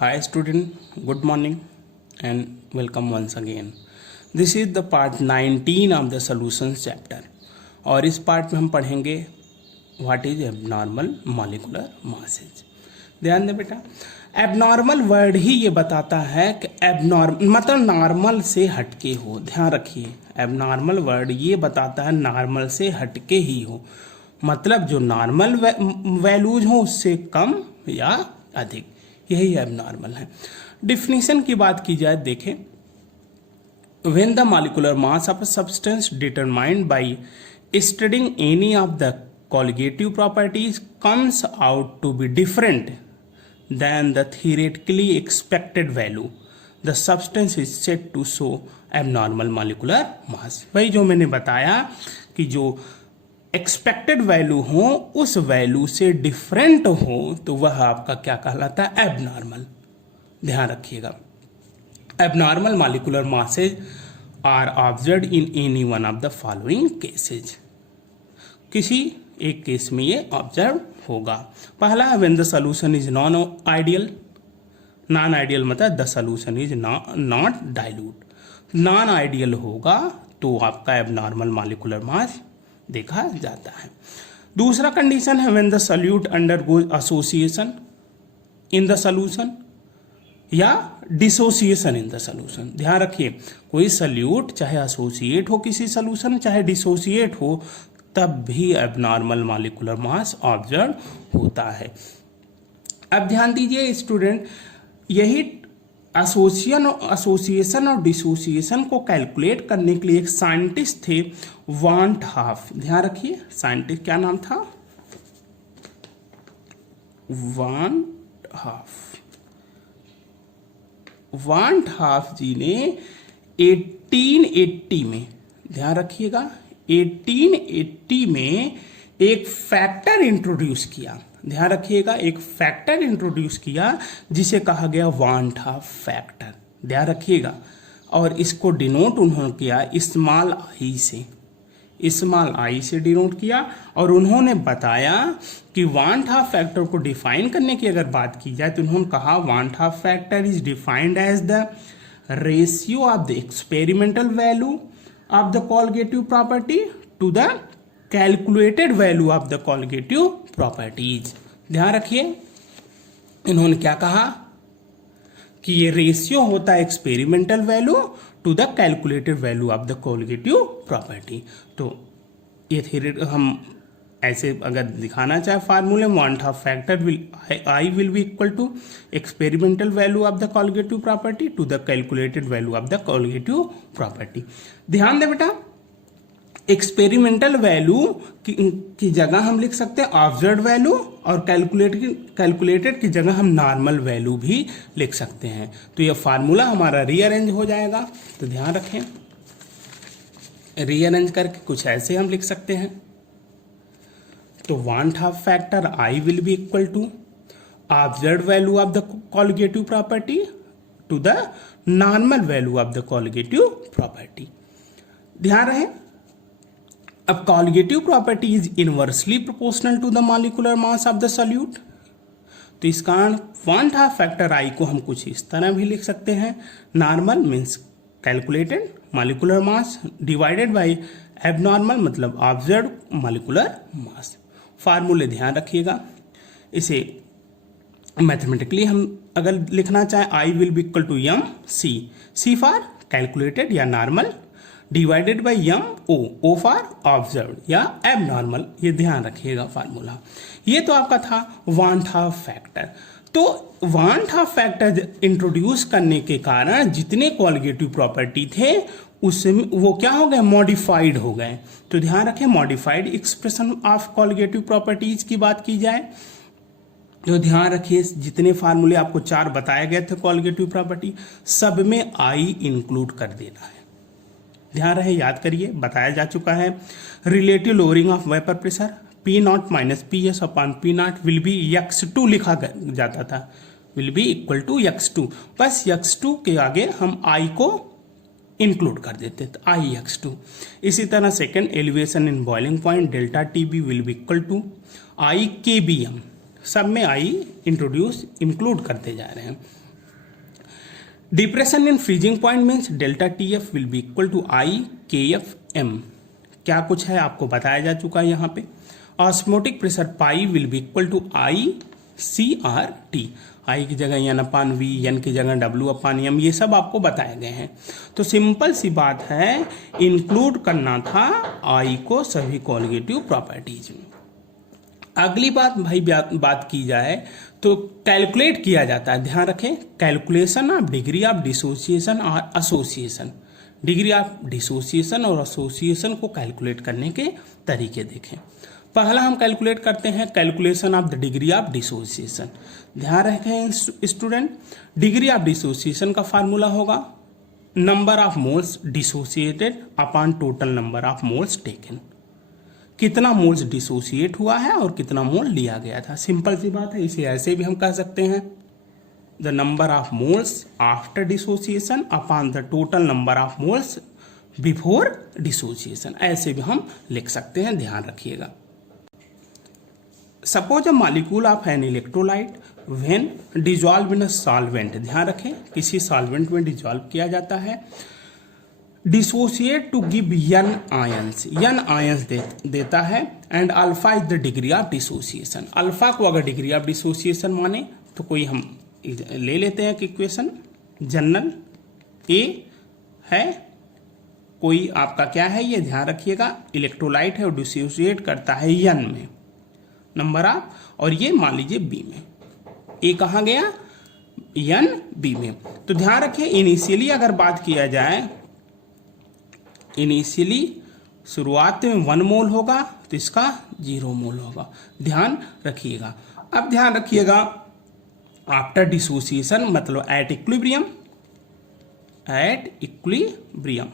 Hi student, good morning and welcome once again. This is the part 19 of the solutions chapter और इस part में हम पढ़ेंगे what is abnormal molecular masses. ध्यान दें बेटा, एबनॉर्मल वर्ड ही ये बताता है कि एबनॉर्मल मतलब नॉर्मल से हटके हो। ध्यान रखिए, एबनॉर्मल वर्ड ये बताता है नॉर्मल से हटके ही हो, मतलब जो नॉर्मल वैल्यूज हो उससे कम या अधिक, यही एबनॉर्मल है। डिफिनीशन की बात की जाए, देखें, when the molecular mass of a substance determined by studying any of the colligative properties comes out to be different than the theoretically expected value, the substance is said to show abnormal molecular mass. भाई जो मैंने बताया कि जो expected value हो उस value से different हो तो वह आपका क्या कहलाता है? एबनॉर्मल। ध्यान रखिएगा, abnormal molecular masses are observed in any one of the following cases. किसी एक केस में ये ऑब्जर्व होगा। पहला है when the solution is non ideal. Non ideal मतलब the solution is not dilute. Non ideal होगा तो आपका एबनॉर्मल मॉलिक्यूलर मास देखा जाता है। दूसरा कंडीशन है when the solute undergoes association in the solution या डिसोसिएशन इन द सॉल्यूशन। ध्यान रखिए, कोई सॉल्यूट चाहे एसोसिएट हो किसी सॉल्यूशन चाहे डिसोसिएट हो तब भी एबनॉर्मल मॉलिक्यूलर मास ऑब्जर्व होता है। अब ध्यान दीजिए स्टूडेंट, यही एसोसिएशन और डिसोसिएशन को कैलकुलेट करने के लिए एक साइंटिस्ट थे, वान 't हॉफ। ध्यान रखिए, साइंटिस्ट क्या नाम था? वान 't हॉफ। वान 't हॉफ जी ने 1880 में, ध्यान रखिएगा, 1880 में एक फैक्टर इंट्रोड्यूस किया। ध्यान रखिएगा, एक फैक्टर इंट्रोड्यूस किया जिसे कहा गया वान 't हॉफ फैक्टर। ध्यान रखिएगा, और इसको डिनोट उन्होंने किया स्मॉल आई से, स्मॉल आई से डिनोट किया। और उन्होंने बताया कि वान 't हॉफ फैक्टर को डिफाइन करने की अगर बात की जाए तो उन्होंने कहा van 't Hoff factor is defined as the ratio of the experimental value of the colligative property to the calculated value of the colligative properties. ध्यान रखिए, इन्होंने क्या कहा कि ये रेशियो होता है experimental value to the calculated value of the colligative property. तो ये थ्योरी हम ऐसे अगर दिखाना चाहे फार्मूले, van 't Hoff factor will i will be equal to experimental value of the colligative property to the calculated value of the colligative property. ध्यान दे बेटा, एक्सपेरिमेंटल वैल्यू की जगह हम लिख सकते हैं ऑब्जर्व्ड वैल्यू, और कैलकुलेटेड की जगह हम नॉर्मल वैल्यू भी लिख सकते हैं। तो यह फार्मूला हमारा रीअरेंज हो जाएगा। तो ध्यान रखें, रीअरेंज करके कुछ ऐसे हम लिख सकते हैं। तो van 't Hoff factor i will be equal to observed value of the colligative property to the normal value of the colligative property. ध्यान रहे, अब colligative property is inversely proportional to the molecular mass of the solute. तो इस कारण van 't Hoff factor i को हम कुछ इस तरह भी लिख सकते हैं, normal means calculated molecular mass divided by abnormal मतलब ऑब्जर्व्ड मॉलिक्यूलर मास। फार्मूले ध्यान रखिएगा, इसे मैथमेटिकली हम अगर लिखना चाहें i will be equal to m c for calculated या normal divided by m o for observed या एबनॉर्मल। ये ध्यान रखिएगा फार्मूला। ये तो आपका था वान 't हॉफ फैक्टर। तो van 't Hoff factor introduce करने के कारण जितने कॉलिगेटिव प्रॉपर्टी थे उसमें वो क्या हो गए? मॉडिफाइड हो गए। तो ध्यान रखें, modified expression of colligative properties की बात की जाए तो ध्यान रखिए, जितने फार्मूले आपको 4 बताए गए थे कॉलिगेटिव प्रॉपर्टी, सब में आई इंक्लूड कर देना है। ध्यान रहे, याद करिए, बताया जा चुका है। Relative lowering of vapour pressure P0 minus PS upon P0 will be x2 लिखा जाता था, will be equal to x2। बस x2 के आगे हम I को इंक्लूड कर देते थे, IX2। इसी तरह second elevation in boiling point delta TB will be equal to IKBM। सब में I इंक्लूड करते जा रहे हैं। Depression in freezing point means delta t f will be equal to i k f M. क्या कुछ है आपको बताया जा चुका है यहाँ पे। Osmotic pressure pi will be equal to i c r t. I की जगह एन अपान वी, एन की जगह डब्ल्यू अपान एम, ये सब आपको बताए गए हैं। तो सिंपल सी बात है, इंक्लूड करना था आई को सभी कॉलिगेटिव प्रॉपर्टीज में। अगली बात भाई बात की जाए तो कैलकुलेट किया जाता है। ध्यान रखें, calculation of degree of dissociation और एसोसिएशन। डिग्री ऑफ डिसोसिएशन और एसोसिएशन को कैलकुलेट करने के तरीके देखें। पहला हम कैलकुलेट करते हैं calculation of the degree of dissociation. ध्यान रखें स्टूडेंट, डिग्री ऑफ डिसोसिएशन का फार्मूला होगा number of moles dissociated upon total number of moles taken. कितना मोल्स डिसोसिएट हुआ है और कितना मोल लिया गया था। सिंपल सी बात है, इसे ऐसे भी हम कह सकते हैं the number of moles after dissociation upon the total number of moles before dissociation. ऐसे भी हम लिख सकते हैं, ध्यान रखिएगा। Suppose a molecule of an electrolyte when dissolve in a solvent. ध्यान रखें, किसी सॉल्वेंट में डिजॉल्व किया जाता है। Dissociate to give n ions, n ions देता है and alpha is the degree of dissociation. Alpha को अगर डिग्री ऑफ डिसोसिएशन माने तो कोई हम ले लेते हैं कि इक्वेशन जनरल ए है, कोई आपका क्या है ये ध्यान रखिएगा, इलेक्ट्रोलाइट है और डिसोसिएट करता है यन में नंबर ऑफ, और ये मान लीजिए बी में। ए कहाँ गया, यन बी में। तो ध्यान रखिए इनिशियली अगर बात किया जाए, इनिशियली शुरुआत में 1 मोल होगा तो इसका 0 मोल होगा, ध्यान रखिएगा। अब ध्यान रखिएगा आफ्टर डिसोसिएशन मतलब at equilibrium, at equilibrium,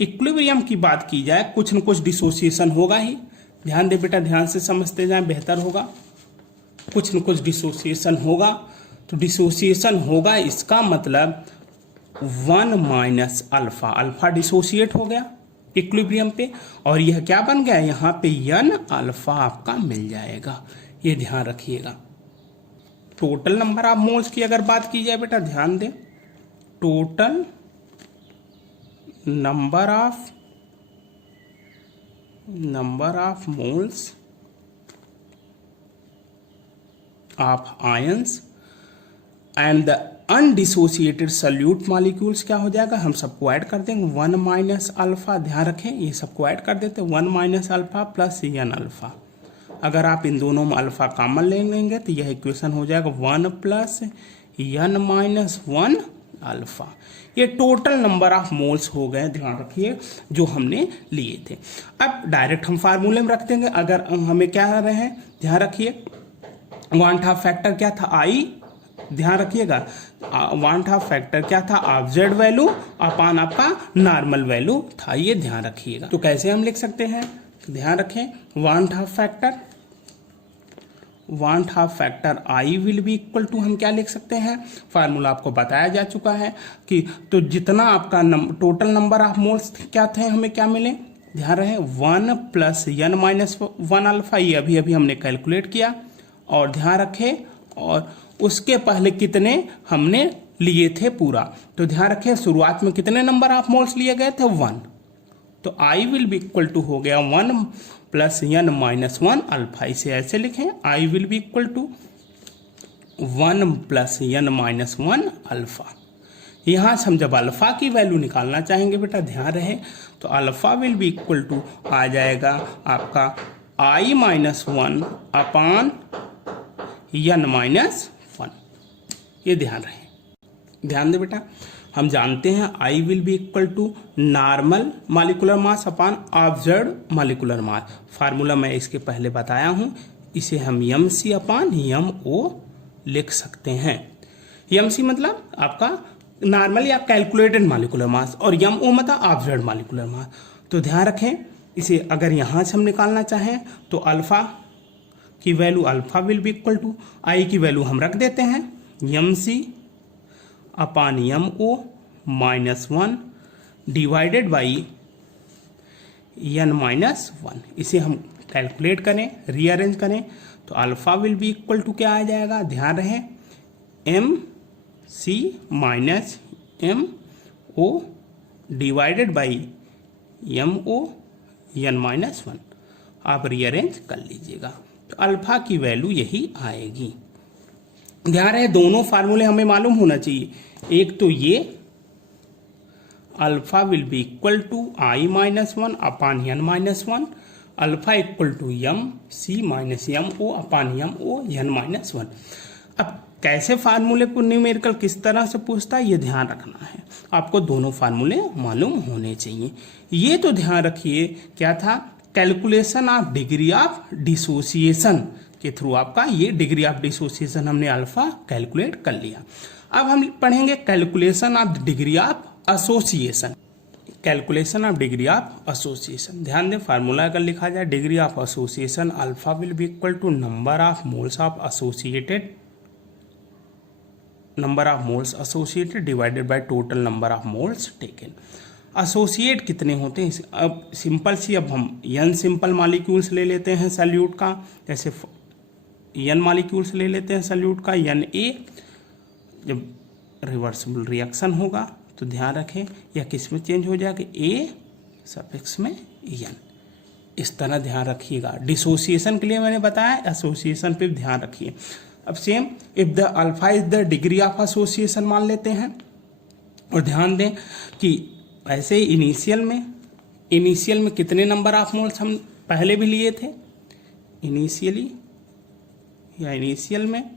equilibrium की बात की जाए कुछ न कुछ डिसोसिएशन होगा ही। ध्यान दे बेटा, ध्यान से समझते जाएं बेहतर होगा। कुछ न कुछ डिसोसिएशन होगा, तो डिसोसिएशन होगा इसका मतलब 1 माइनस अल्फा, अल्फा डिसोसिएट हो गया इक्विलिब्रियम पे और यह क्या बन गया, यहाँ पे यन अल्फा आपका मिल जाएगा, ये ध्यान रखिएगा। टोटल नंबर ऑफ मोल्स की अगर बात की जाए बेटा ध्यान दें, total number of moles of ions and the undissociated solute molecules क्या हो जाएगा, हम सबको ऐड कर देंगे 1 माइनस अल्फा। ध्यान रखें ये सबको ऐड कर देते हैं 1 minus alpha plus n alpha. अगर आप इन दोनों में अल्फा कॉमन ले लेंगे तो यह इक्वेशन हो जाएगा 1 प्लस एन माइनस 1 अल्फा। ये टोटल नंबर ऑफ मोल्स हो गए, ध्यान रखिए जो हमने लिए थे। अब डायरेक्ट हम फार्मूले में रख देंगे। अगर हमें क्या रहे हैं, ध्यान रखिए वांट हाफ फैक्टर क्या था आई, ध्यान रखिएगा वांट हाफ फैक्टर क्या था, ऑब्जर्व्ड वैल्यू अपान आपका नॉर्मल वैल्यू था, ये ध्यान रखिएगा। तो कैसे हम लिख सकते हैं, ध्यान रखें van't Hoff factor i will be equal to, हम क्या लिख सकते हैं, फार्मूला आपको बताया जा चुका है कि तो जितना आपका टोटल नंबर ऑफ मोल्स क्या थे हमें क्या मिले, ध्यान रहे 1 प्लस एन माइनस 1 अल्फा, ये अभी अभी हमने कैलकुलेट किया। और ध्यान रखें और उसके पहले कितने हमने लिए थे पूरा, तो ध्यान रखें शुरुआत में कितने नंबर ऑफ मोल्स लिए गए थे 1, तो i will be equal to हो गया 1 प्लस एन माइनस 1 अल्फा। इसे ऐसे लिखें i will be equal to 1 plus n minus 1 alpha. यहाँ से हम जब अल्फा की वैल्यू निकालना चाहेंगे बेटा ध्यान रहे तो alpha will be equal to आ जाएगा आपका i minus 1 upon N minus 1, ये ध्यान रहे। ध्यान दे बेटा, हम जानते हैं i will be equal to normal molecular mass upon observed molecular mass. Formula मैं इसके पहले बताया हूँ, इसे हम एम सी अपान एम ओ लिख सकते हैं। एम सी मतलब आपका नॉर्मल या कैलकुलेटेड मॉलिक्यूलर मास और एम ओ मतलब ऑब्जर्व्ड मॉलिक्यूलर मास। तो ध्यान रखें इसे अगर यहाँ से हम निकालना चाहें तो अल्फा की value alpha will be equal to i की वैल्यू हम रख देते हैं m c upon m O minus 1 divided by n minus 1। इसे हम कैलकुलेट करें, रीअरेंज करें तो alpha will be equal to क्या आ जाएगा, ध्यान रहे m c minus m o divided by M o n minus one. आप रीअरेंज कर लीजिएगा तो अल्फा की वैल्यू यही आएगी। ध्यान रहे दोनों फार्मूले हमें मालूम होना चाहिए। एक तो ये alpha will be equal to i minus one upon N minus one, alpha equal to m c minus m o upon m o n minus one. अब कैसे फार्मूले को न्यूमेरिकल किस तरह से पूछता है ये ध्यान रखना है, आपको दोनों फार्मूले मालूम होने चाहिए। ये तो ध्यान रखिए क्या था, calculation of degree of dissociation के थ्रू आपका ये डिग्री ऑफ डिसोसिएशन हमने अल्फा कैलकुलेट कर लिया। अब हम पढ़ेंगे calculation of degree of association. Calculation of degree of association, ध्यान दें फार्मूला अगर लिखा जाए degree of association alpha will be equal to number of moles associated divided by total number of moles taken. Associate कितने होते हैं, अब simple सी, अब हम n सिंपल मॉलिक्यूल्स ले लेते हैं सल्यूट का, जैसे n मॉलिक्यूल्स ले लेते हैं सल्यूट का Na। जब रिवर्सिबल रिएक्शन होगा तो ध्यान रखें यह किस में चेंज हो जाएगा, A सफिक्स में n। इस तरह ध्यान रखिएगा। डिसोसिएशन के लिए मैंने बताया, एसोसिएशन पे ध्यान रखिए। अब same if the alpha is the degree of association मान लेते हैं, और ध्यान दें कि ऐसे ही इनिशियल में कितने नंबर ऑफ मोल्स हम पहले भी लिए थे, इनिशियल में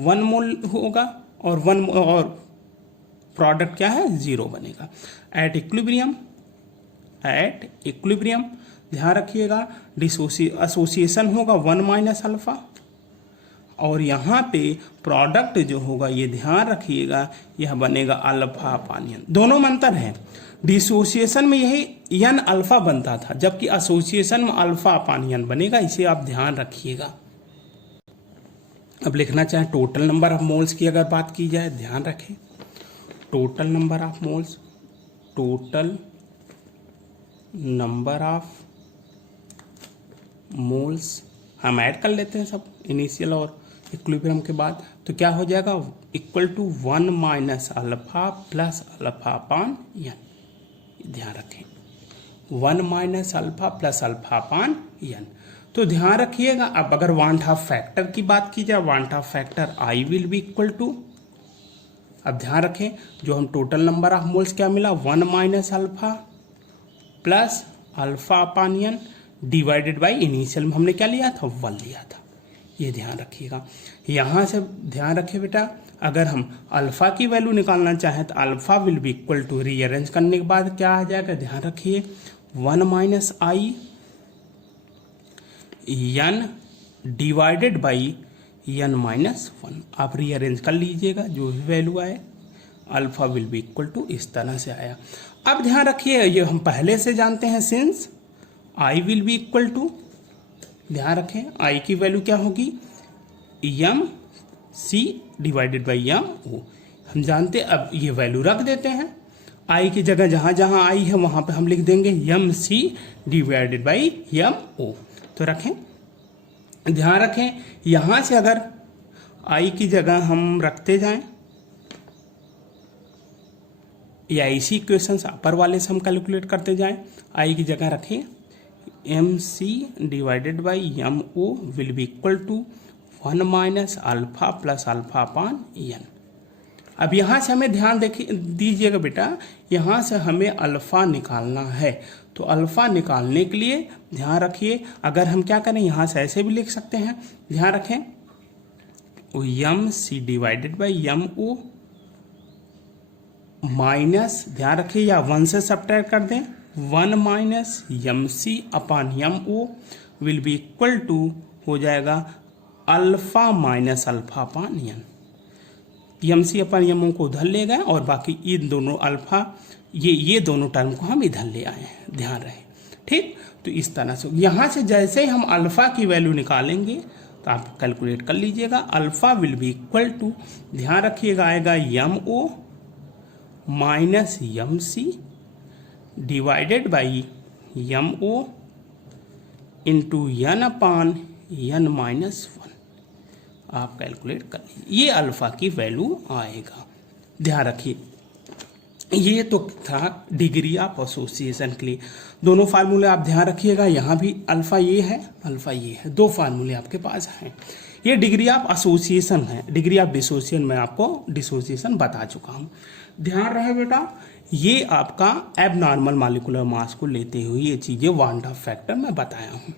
1 मोल होगा और प्रोडक्ट क्या है 0 बनेगा। एट इक्विलिब्रियम ध्यान रखिएगा एसोसिएशन होगा 1 माइनस अल्फा, और यहाँ पे प्रोडक्ट जो होगा ये ध्यान रखिएगा यह बनेगा अल्फा अपान एन। दोनों में अंतर है, डिसोसिएशन में यही एन अल्फा बनता था जबकि एसोसिएशन में अल्फा अपान एन बनेगा, इसे आप ध्यान रखिएगा। अब लिखना चाहे टोटल नंबर ऑफ मोल्स की अगर बात की जाए, ध्यान रखें टोटल नंबर ऑफ मोल्स हम ऐड कर लेते हैं सब इनिशियल और इक्विलिब्रियम के बाद, तो क्या हो जाएगा equal to 1 minus alpha plus alpha upon n. ध्यान रखें 1 minus alpha plus alpha upon n. तो ध्यान रखिएगा। अब अगर वांट ऑफ फैक्टर की बात की जाए, van't Hoff factor i will be equal to, अब ध्यान रखें जो हम टोटल नंबर ऑफ मोल्स क्या मिला 1 minus alpha plus alpha upon n divided by initial में हमने क्या लिया था 1 लिया था, ये ध्यान रखिएगा। यहाँ से ध्यान रखिए बेटा, अगर हम अल्फा की वैल्यू निकालना चाहें तो alpha will be equal to rearrange करने के बाद क्या आ जाएगा, ध्यान रखिए 1 minus i n divided by n minus 1। आप रीअरेंज कर लीजिएगा जो भी वैल्यू आए, alpha will be equal to इस तरह से आया। अब ध्यान रखिए ये हम पहले से जानते हैं, since I will be equal to, ध्यान रखें आई की वैल्यू क्या होगी M C divided by M O, हम जानते हैं। अब ये वैल्यू रख देते हैं, आई की जगह जहाँ जहाँ आई है वहाँ पे हम लिख देंगे M C divided by M O. तो रखें, ध्यान रखें यहाँ से अगर आई की जगह हम रखते जाएं या इसी इक्वेशंस अपर वाले से हम कैलकुलेट करते जाएं, आई की जगह रखें M C divided by M O will be equal to 1 minus alpha plus alpha upon N. अब यहाँ से हमें ध्यान दीजिएगा बेटा, यहाँ से हमें अल्फा निकालना है, तो अल्फा निकालने के लिए ध्यान रखिए अगर हम क्या करें यहाँ से ऐसे भी लिख सकते हैं, ध्यान रखें M C divided by M O minus, ध्यान रखिए या 1 से सब्ट्रैक्ट कर दें 1 minus M c upon m O will be equal to हो जाएगा alpha minus alpha upon n. M c upon m o को उधर ले गए और बाकी इन दोनों अल्फा ये दोनों टर्म को हम इधर ले आए हैं, ध्यान रहे। ठीक, तो इस तरह से यहाँ से जैसे ही हम अल्फा की वैल्यू निकालेंगे तो आप कैलकुलेट कर लीजिएगा, alpha will be equal to, ध्यान रखिएगा आएगा M O minus M C divided by M O into N upon N minus 1। आप कैलकुलेट कर लीजिए, ये अल्फा की वैल्यू आएगा। ध्यान रखिए ये तो था डिग्री ऑफ एसोसिएशन के लिए। दोनों फार्मूले आप ध्यान रखिएगा, यहाँ भी अल्फा ये है, अल्फा ये है, दो फार्मूले आपके पास हैं। ये डिग्री ऑफ एसोसिएशन है, डिग्री ऑफ डिसोसिएशन मैं आपको डिसोसिएशन बता चुका हूँ। ध्यान रहे बेटा, ये आपका एबनॉर्मल मॉलिक्यूलर मास को लेते हुए ये चीज़ें वान डॉफ फैक्टर मैं बताया हूँ।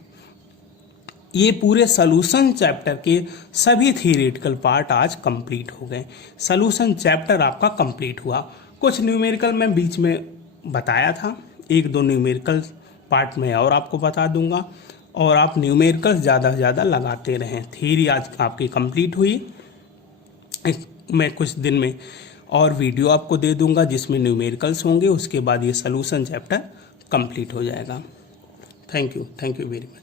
ये पूरे सॉल्यूशन चैप्टर के सभी थियोरेटिकल पार्ट आज कंप्लीट हो गए। सॉल्यूशन चैप्टर आपका कंप्लीट हुआ। कुछ न्यूमेरिकल मैं बीच में बताया था, एक दो न्यूमेरिकल पार्ट में और आपको बता दूंगा, और आप न्यूमेरिकल ज़्यादा से ज़्यादा लगाते रहें। थियरी आज आपकी कंप्लीट हुई। मैं कुछ दिन में और वीडियो आपको दे दूंगा जिसमें न्यूमेरिकल्स होंगे, उसके बाद ये सॉल्यूशन चैप्टर कंप्लीट हो जाएगा। Thank you very much.